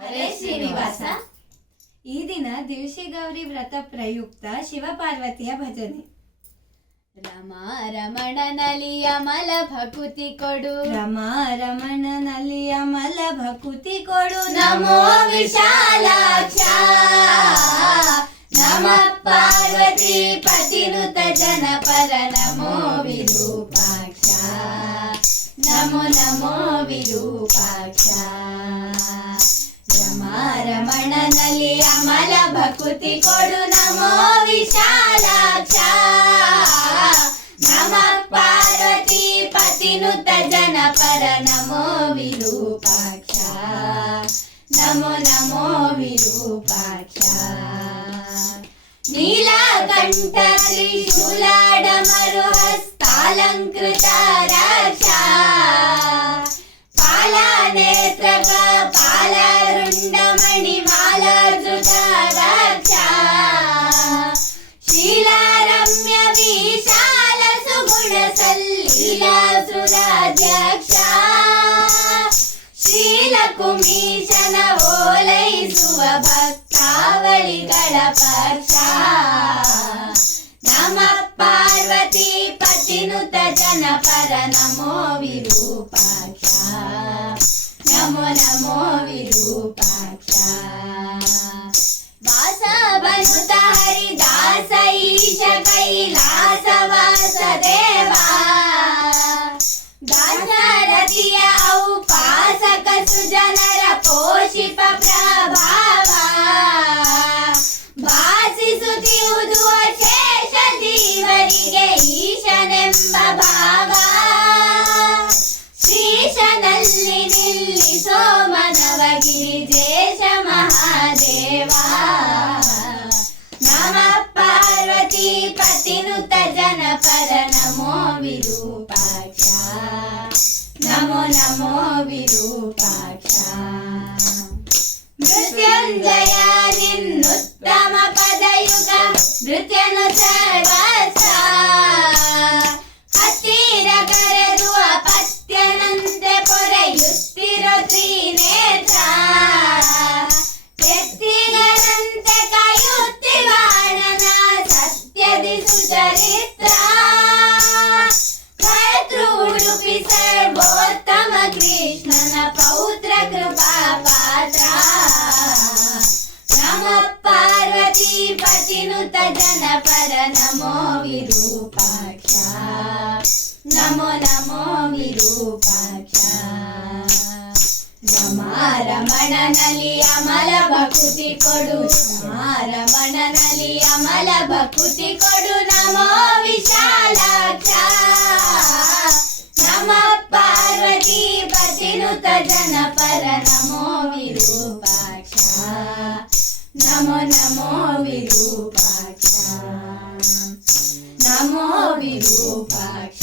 ಹರೇ ಶ್ರೀನಿವಾಸ. ಈ ದಿನ ದಿವಸಿ ಗೌರಿ ವ್ರತ ಪ್ರಯುಕ್ತ ಶಿವ ಪಾರ್ವತಿಯ ಭಜನೆ. ರಮ ರಮಣನಲಿ ಅಮಲ ಭಕುತಿ ಕೊಡು. ರಮ ರಮಣನಲ್ಲಿ ಅಮಲ ಭಕುತಿ ಕೊಡು. ನಮೋ ವಿಶಾಲಾಕ್ಷ. ನಮ ಪಾರ್ವತಿ ಪತಿನುತ ಜನಪರ ನಮೋ ವಿರೂಪಾಕ್ಷ. ನಮೋ ನಮೋ ವಿರೂಪಾಕ್ಷ. ರಮಣನಲ್ಲಿ ಅಮಲ ಭಕುತಿ ಕೊಡು ನಮೋ ವಿಶಾಲಾಕ್ಷ ನಮ ಪಾರ್ವತಿ ಪತಿನುತ ಜನಪರ ನಮೋ ವಿರೂಪಾಕ್ಷ ನಮೋ ನಮೋ ವಿರೂಪಾಕ್ಷ ನೀಲಕಂಠ ತ್ರಿಶೂಲಾಡಮರು ಹಸ್ತಾಲಂಕೃತ ಶೀಲಕುಮೀಶನ ಓಲೈಸುವ ಭಕ್ತಾವಳಿಗಳ ಪಕ್ಷ ನಮ ಪಾರ್ವತಿ ಪತಿನುತ ಜನಪರ ನಮೋ ವಿರೂಪಾಕ್ಷ ನಮೋ సోమనవగిరి జేష మహాదేవా. నమ పార్వతీ పతినుత జన పర నమో విరూపాక్ష. నమో నమో మృత్యుంజయ నిన్నుత్తమ పదయుగ. మృత్యను ರಮಣನಲ್ಲಿ ಅಮಲ ಭಕುತಿ ಕೊಡು ರಮಣನಲ್ಲಿ ಅಮಲ ಭಕುತಿ ಕೊಡು ನಮೋ ವಿಶಾಲಾಕ್ಷ ನಮ ಪಾರ್ವತಿ ಪತಿನುತ ಜನಪರ ನಮೋ ವಿರೂಪಾಕ್ಷ ನಮೋ ನಮೋ ವಿರೂಪಾಕ್ಷ ನಮೋ ವಿರೂಪಾಕ್ಷ